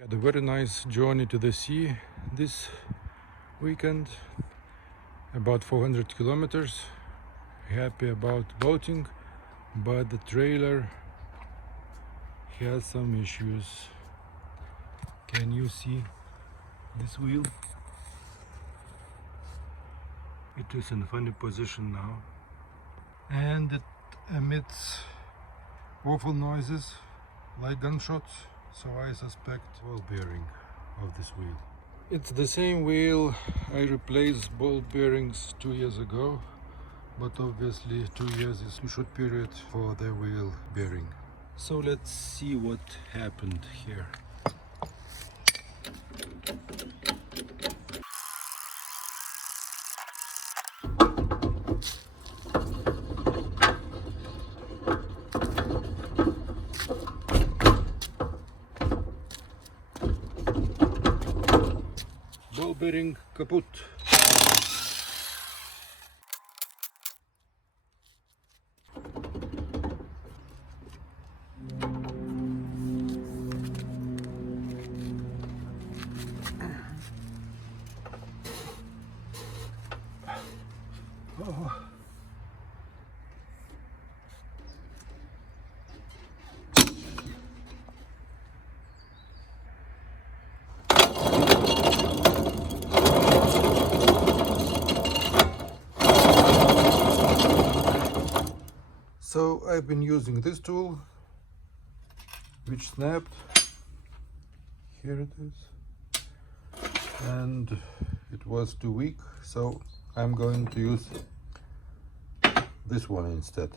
Had a very nice journey to the sea this weekend, about 400 kilometers. Happy about boating, but the trailer has some issues. Can you see this wheel? It is in funny position now, and it emits awful noises like gunshots, so I suspect ball bearing of this wheel. It's the same wheel I replaced ball bearings 2 years ago, but obviously 2 years is too short period for the wheel bearing. So let's see what happened here. Ball bearing kaput. Oh. So I've been using this tool, which snapped. Here it is, and it was too weak, so I'm going to use this one instead.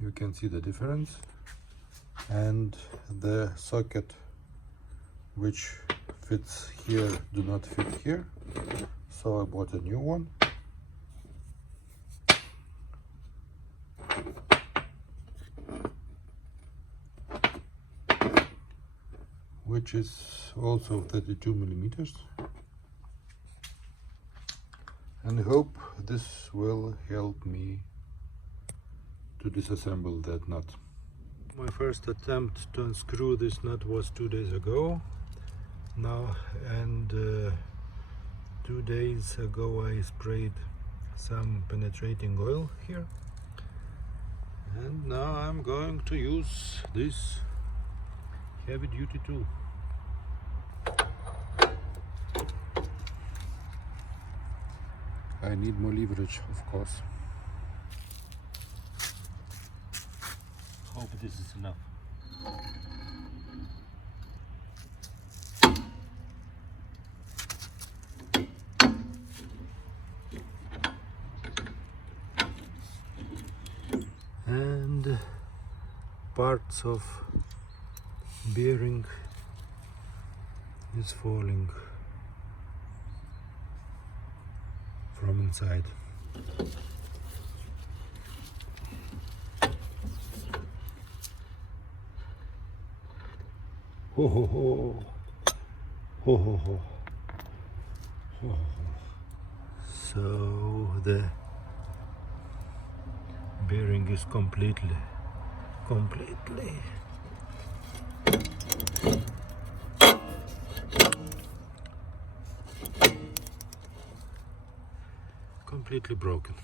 You can see the difference, and the socket which fits here do not fit here, so I bought a new one. Which is also 32 millimeters, and I hope this will help me to disassemble that nut. My first attempt to unscrew this nut was 2 days ago now, and 2 days ago I sprayed some penetrating oil here, and now I'm going to use this heavy-duty tool. I need more leverage, of course. Hope this is enough. And parts of bearing is falling from inside. Ho ho ho, ho ho ho, ho. So the bearing is completely broken.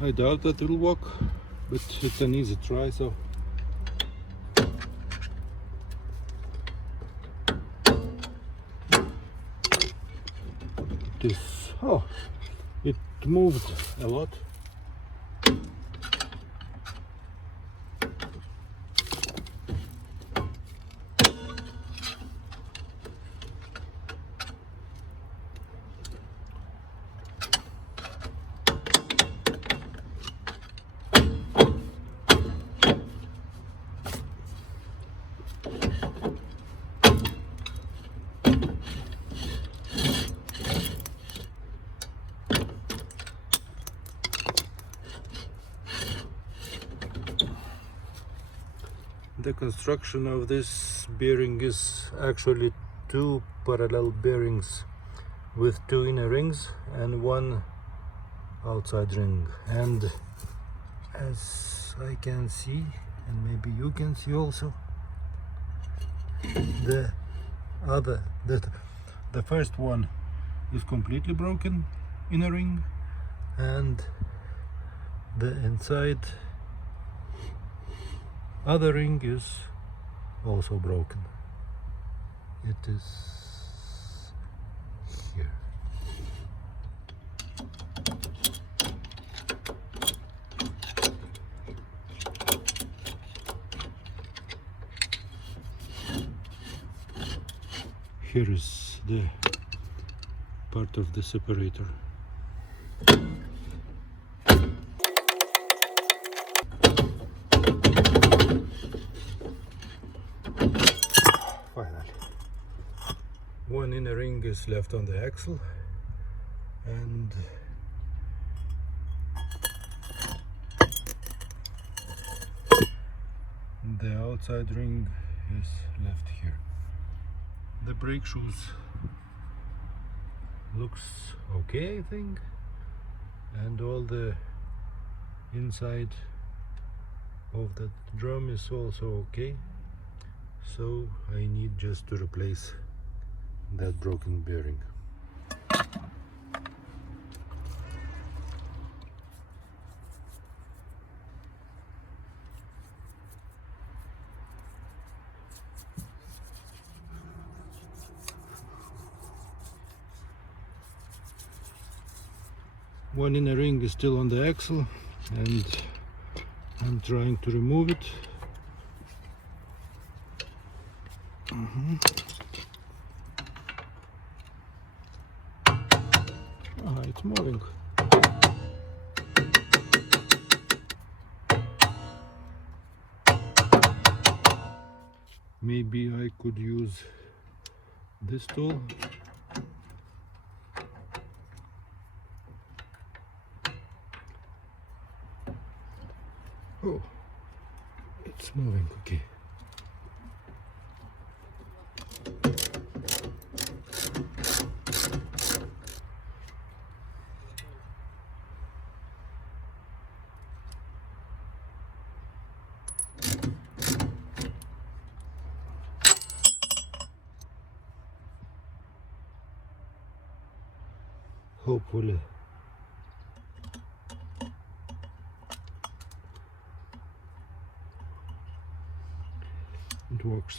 I doubt that it will work, but it's an easy try, so it moved a lot. The construction of this bearing is actually two parallel bearings with two inner rings and one outside ring. And as I can see, and maybe you can see also, the first one is completely broken inner ring, and the inside other ring is also broken. It is here. Here is the part of the separator. Finally, one inner ring is left on the axle, and the outside ring is left here. The brake shoes looks okay, I think, and all the inside of that drum is also okay, so I need just to replace that broken bearing. One inner ring is still on the axle, and I'm trying to remove it. It's moving. Maybe I could use this tool. Oh, it's moving, okay. Hopefully it works.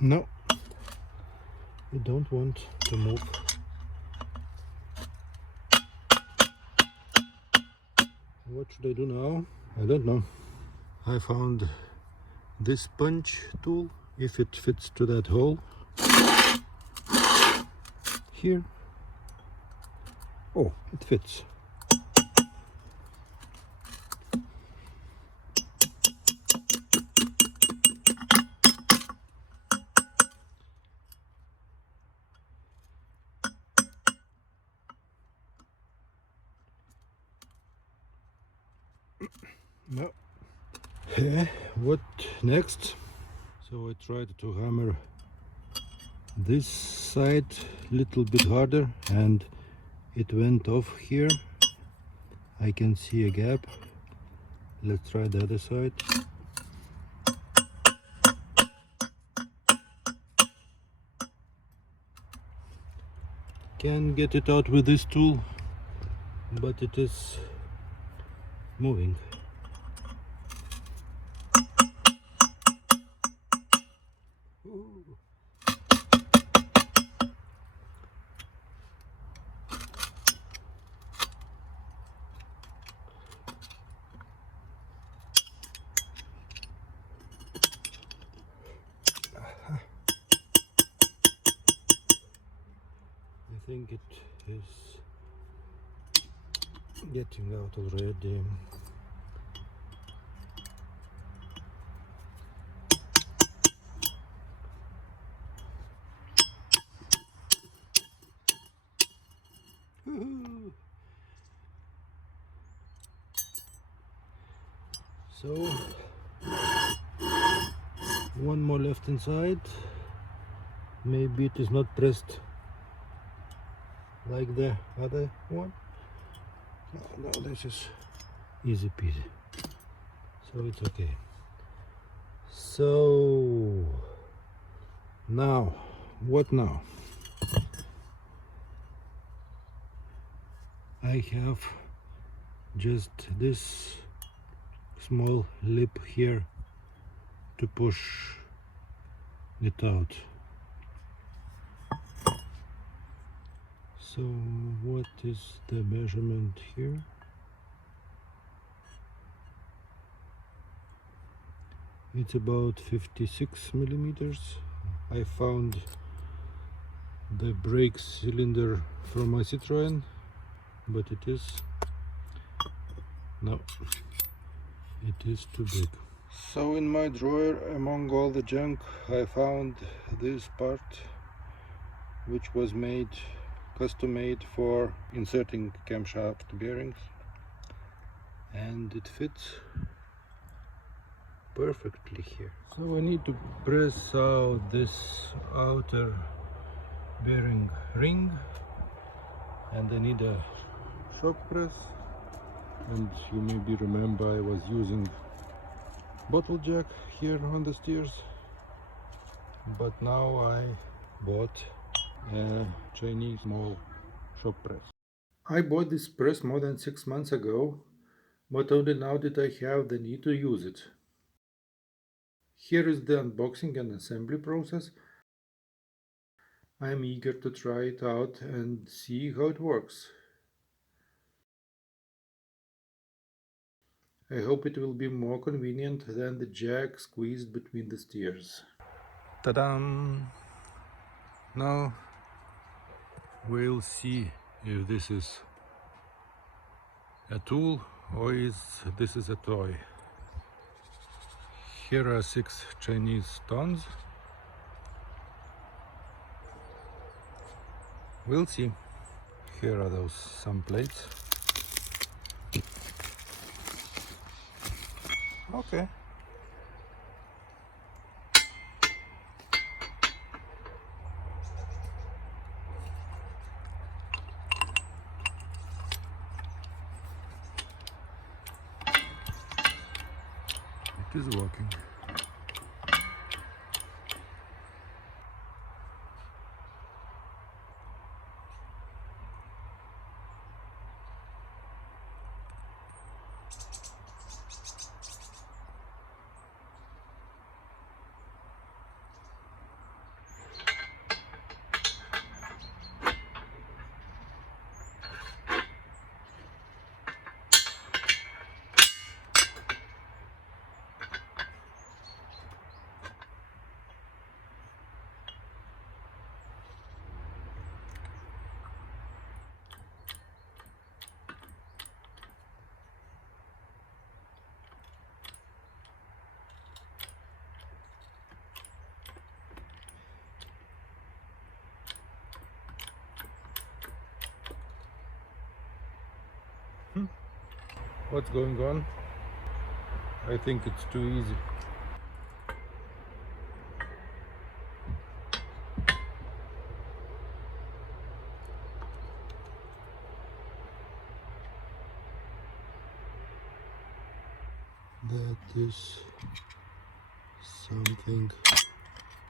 No, you don't want to move. What should I do now? I don't know. I found this punch tool, if it fits to that hole here. Oh, it fits. No. What next? So I tried to hammer this side a little bit harder, and it went off here. I can see a gap. Let's try the other side. Can get it out with this tool, but it is moving. I think it is getting out already. So one more left inside. Maybe it is not pressed like the other one. No, this is easy peasy, so it's okay. So now, what now? I have just this small lip here to push it out. So what is the measurement here? It's about 56 millimeters. I found the brake cylinder from my Citroen, but it is no, it is too big. So in my drawer, among all the junk, I found this part, which was custom made for inserting camshaft bearings, and it fits perfectly here. So I need to press out this outer bearing ring, and I need a shock press. And you maybe remember I was using bottle jack here on the steers, but now I bought a Chinese small shock press. I bought this press more than 6 months ago, but only now did I have the need to use it. Here is the unboxing and assembly process. I am eager to try it out and see how it works. I hope it will be more convenient than the jack squeezed between the steers. Ta-da! Now we'll see if this is a tool or this is a toy. Here are 6 Chinese stones. We'll see. Here are some plates. Okay. It is working. What's going on? I think it's too easy. That is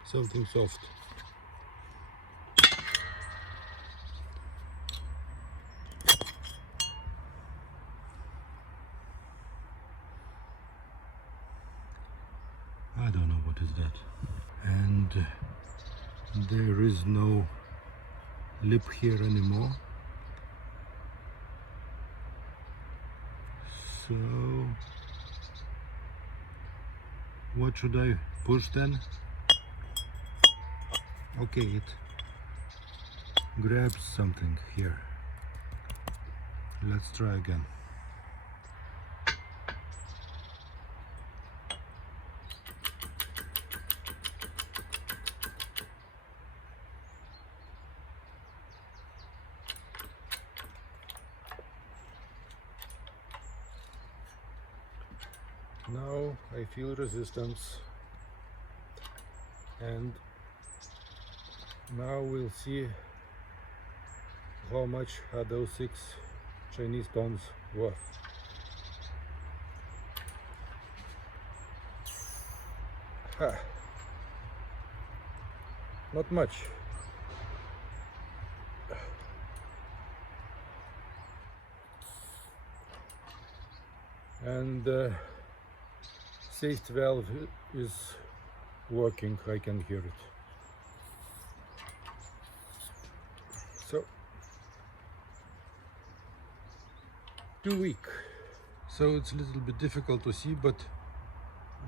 something soft. I don't know what is that. And there is no lip here anymore. So what should I push then? Okay, it grabs something here. Let's try again. Now I feel resistance, and now we'll see how much are those 6 Chinese tons worth. Ha. Not much. And the safety valve is working, I can hear it. So, too weak. So it's a little bit difficult to see, but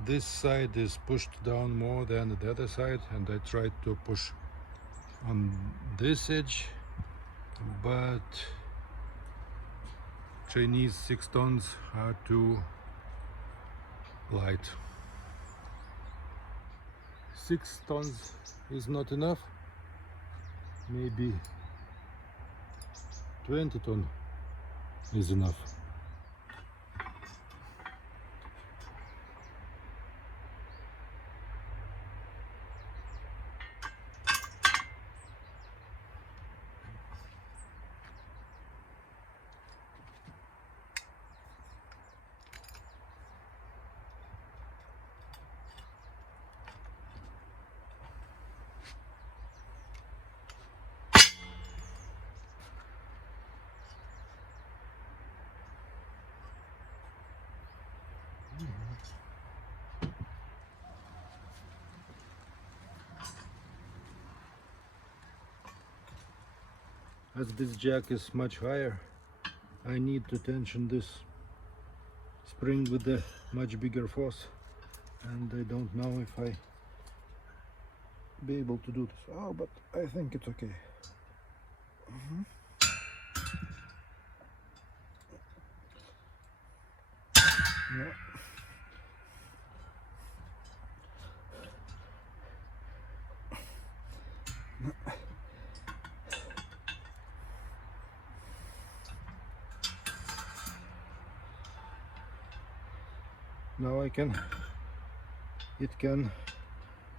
this side is pushed down more than the other side, and I tried to push on this edge, but Chinese 6 tons are too light. 6 tons is not enough. Maybe 20 tons is enough. As this jack is much higher, I need to tension this spring with a much bigger force, and I don't know if I be able to do this. Oh, but I think it's okay. Yeah. Now it can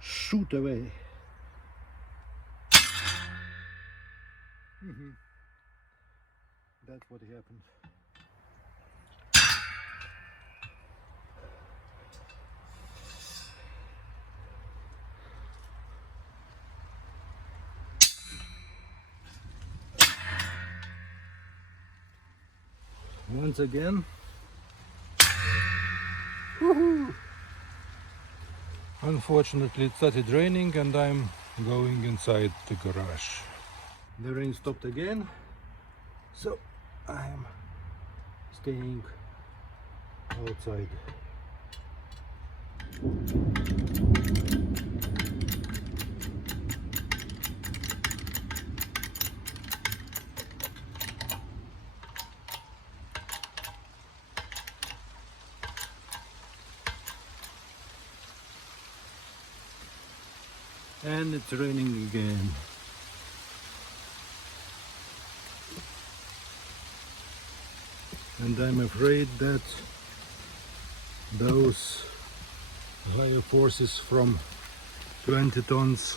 shoot away. That's what happened. Once again. Woohoo! Unfortunately, it started raining and I'm going inside the garage. The rain stopped again, so I'm staying outside. And it's raining again. And I'm afraid that those higher forces from 20 tons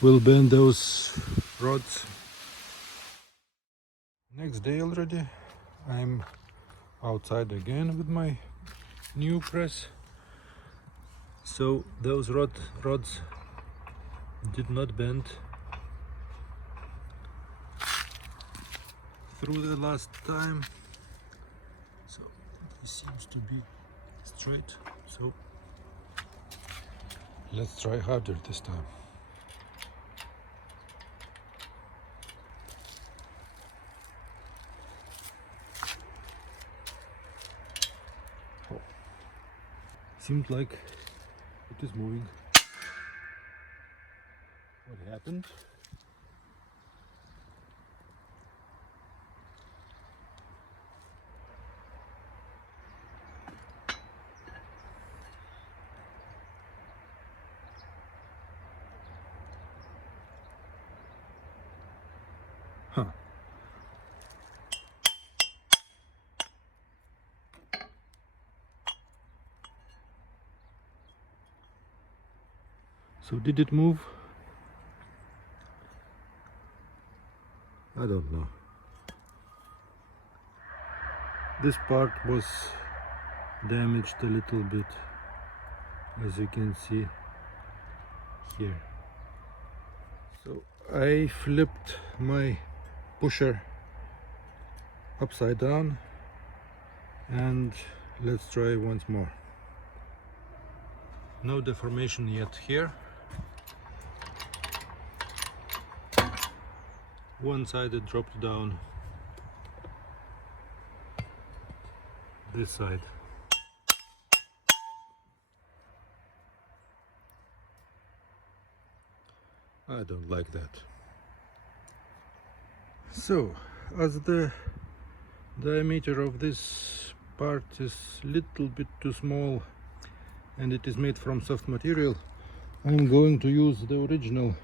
will bend those rods. Next day already, I'm outside again with my new press. So those rods did not bend through the last time, so it seems to be straight. So let's try harder this time. Oh. Seems like it is moving. What happened? Huh. So did it move? I don't know. This part was damaged a little bit, as you can see here. So I flipped my pusher upside down, and let's try once more. No deformation yet here. One side it dropped down. This side. I don't like that. So, as the diameter of this part is little bit too small and it is made from soft material, I'm going to use the original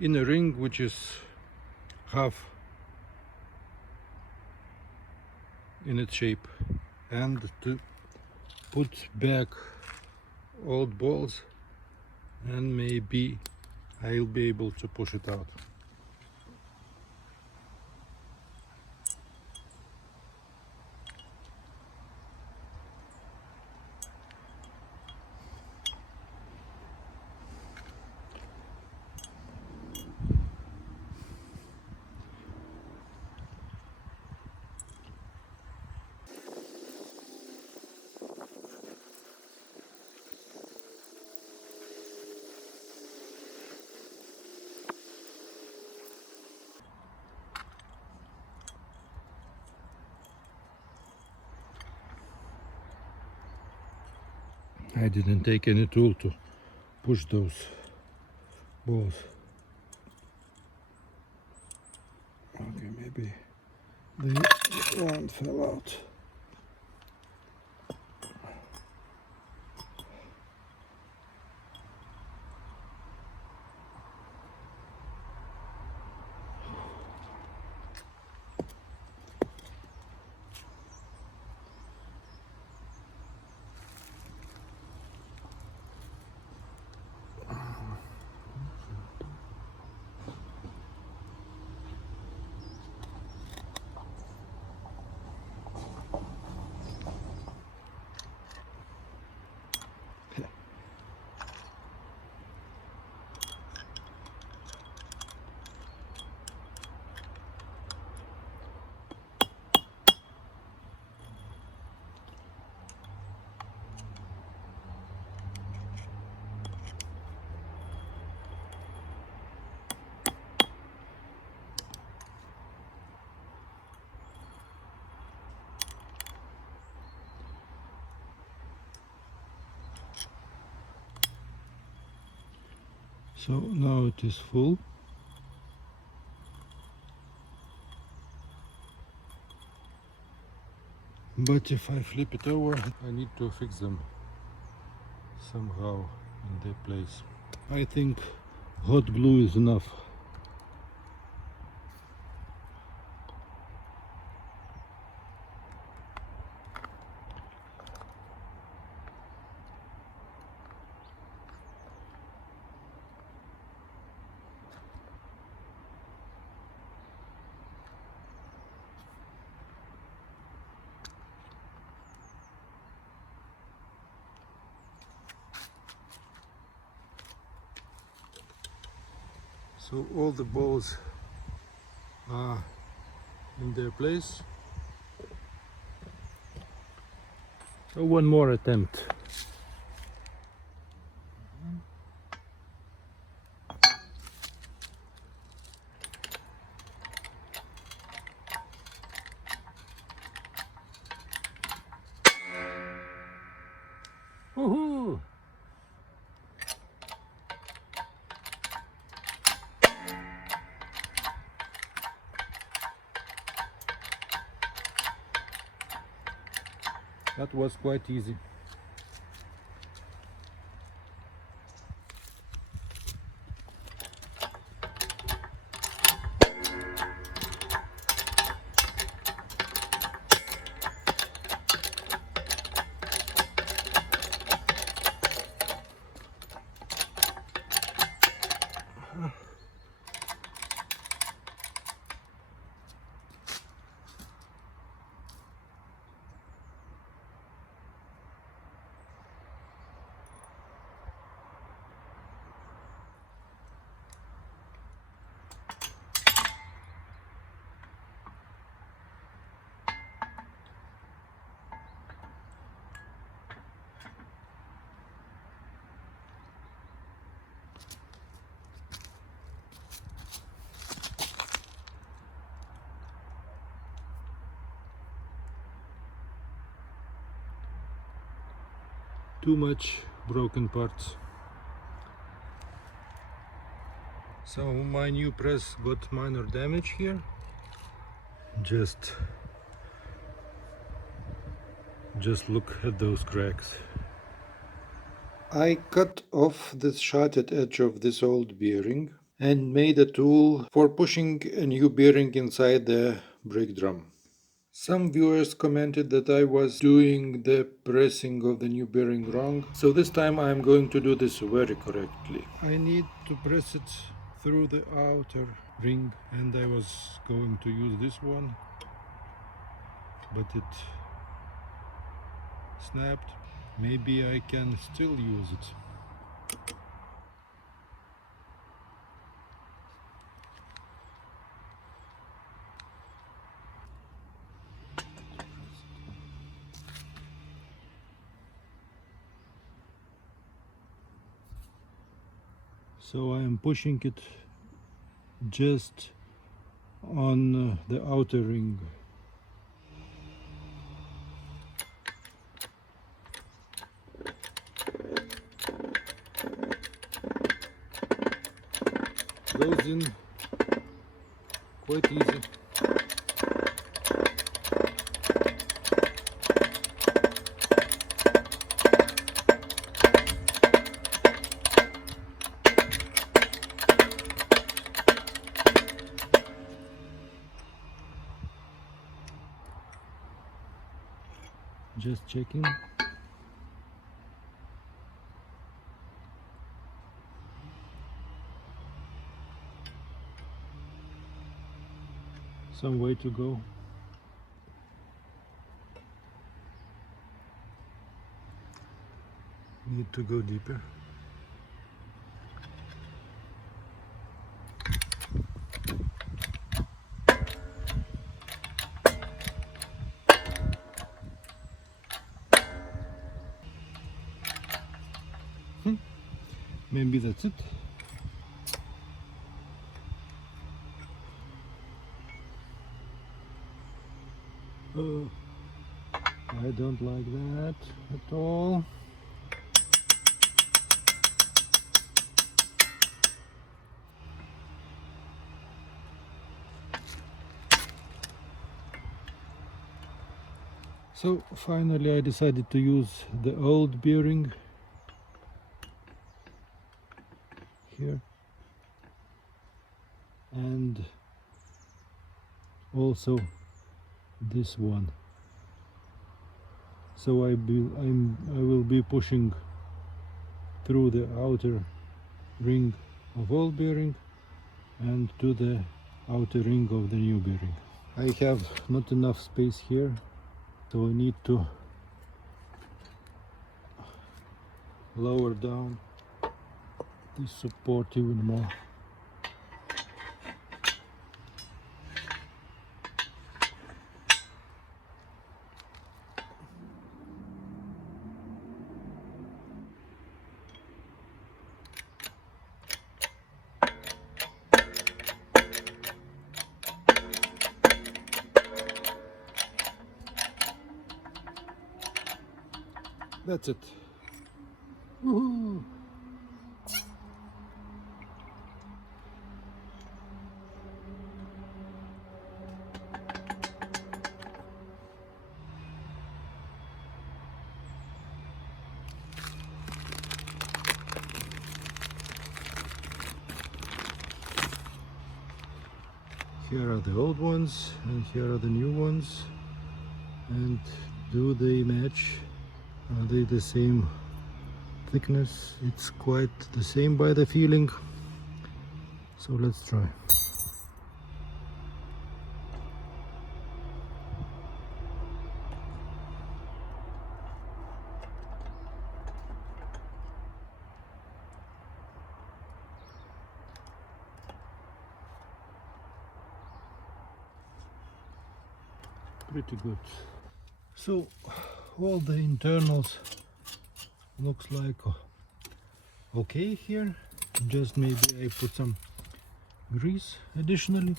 inner ring, which is half in its shape, and to put back old balls, and maybe I'll be able to push it out. I didn't take any tool to push those balls. Okay, maybe the one fell out. So now it is full. But if I flip it over, I need to fix them somehow in their place. I think hot glue is enough. So all the balls are in their place. So one more attempt. Woohoo! That was quite easy. too much broken parts. So my new press got minor damage here. Just look at those cracks. I cut off the shattered edge of this old bearing and made a tool for pushing a new bearing inside the brake drum. Some viewers commented that I was doing the pressing of the new bearing wrong, so this time I am going to do this very correctly. I need to press it through the outer ring, and I was going to use this one, but it snapped. Maybe I can still use it. So I am pushing it just on the outer ring. Goes in quite easy. Just checking. Some way to go. Need to go deeper. Maybe that's it. I don't like that at all. So finally I decided to use the old bearing here, and also this one. So I will be pushing through the outer ring of old bearing and to the outer ring of the new bearing. I have not enough space here, so I need to lower down this support even more. That's it. Woohoo! Here are the old ones and here are the new ones, and do they match? Are they the same thickness? It's quite the same by the feeling, so let's try. Pretty good. So all the internals looks like okay here. Just maybe I put some grease additionally.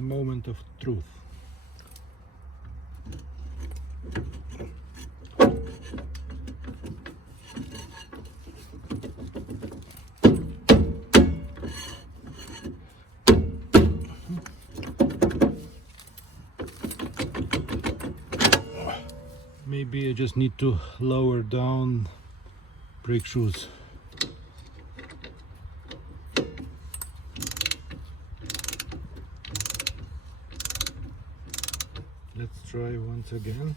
the moment of truth. Maybe I just need to lower down brake shoes. Let's try once again.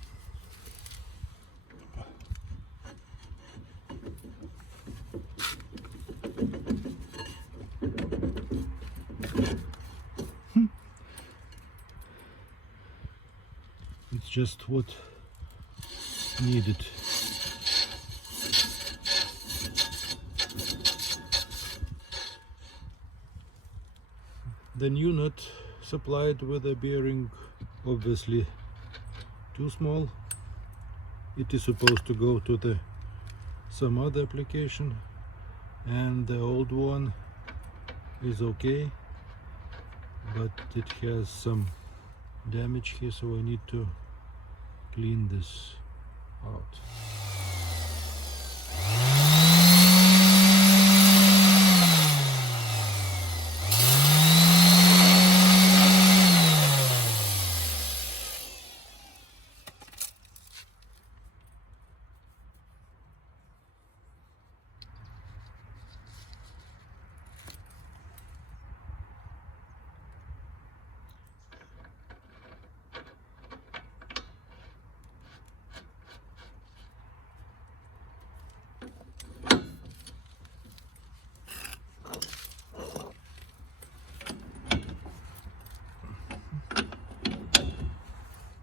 It's just what needed. The new nut supplied with a bearing obviously too small. It is supposed to go to some other application, and the old one is okay, but it has some damage here, so I need to clean this out.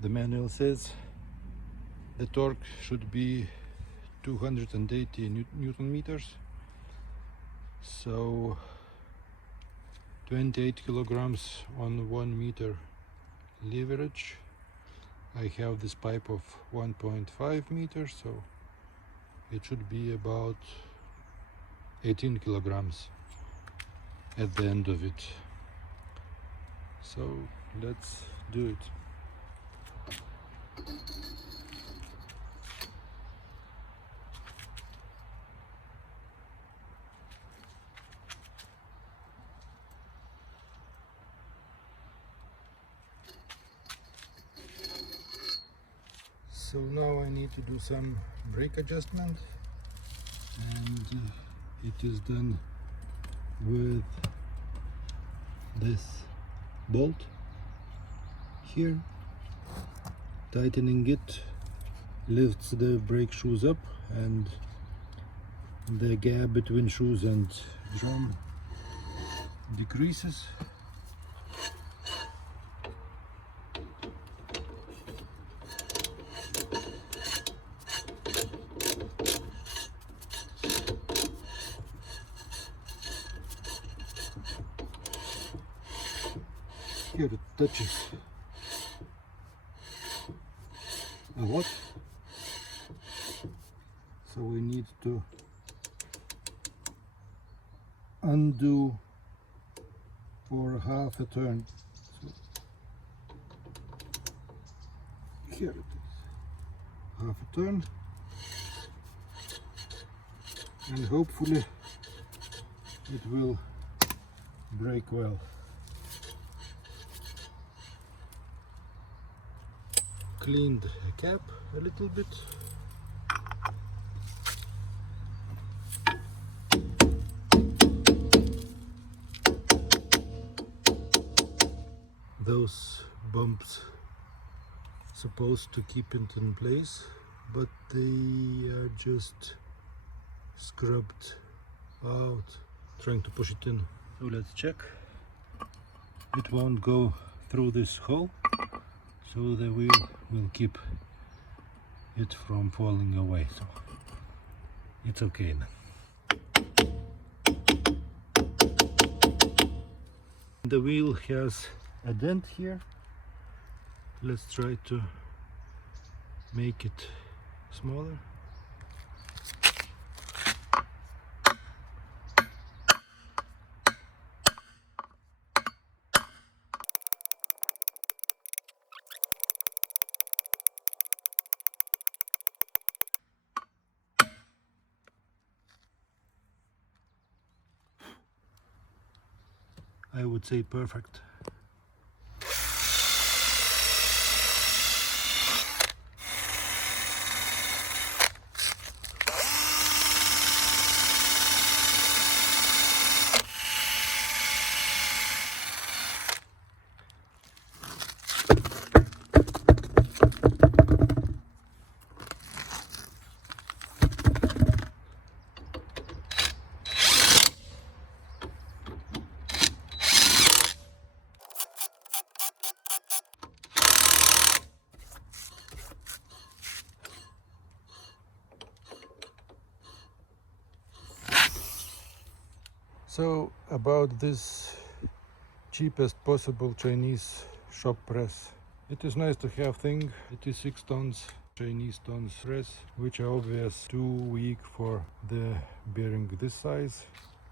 The manual says the torque should be 280 Newton meters, so 28 kilograms on 1 meter leverage. I have this pipe of 1.5 meters, so it should be about 18 kilograms at the end of it. So let's do it. So now I need to do some brake adjustment, and it is done with this bolt here. Tightening it lifts the brake shoes up, and the gap between shoes and drum decreases. Here it touches a lot, so we need to undo for half a turn. So here it is, half a turn, and hopefully it will brake well. Cleaned the cap a little bit. Those bumps supposed to keep it in place, but they are just scrubbed out, trying to push it in. So let's check. It won't go through this hole, so the wheel will keep it from falling away, so it's okay now. The wheel has a dent here. Let's try to make it smaller. I would say perfect. So about this cheapest possible Chinese shop press. It is nice to have thing. It is 6 tons Chinese tons press, which are obvious too weak for the bearing this size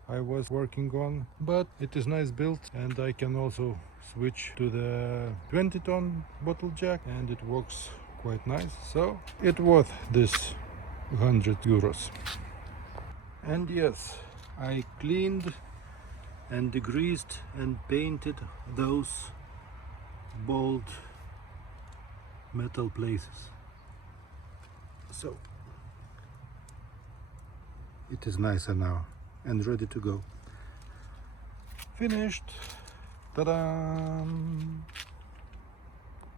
I was working on, but it is nice built, and I can also switch to the 20-ton bottle jack, and it works quite nice. So it worth this 100 euros. And yes, I cleaned and degreased and painted those bold metal places. So it is nicer now and ready to go. Finished. Ta-da!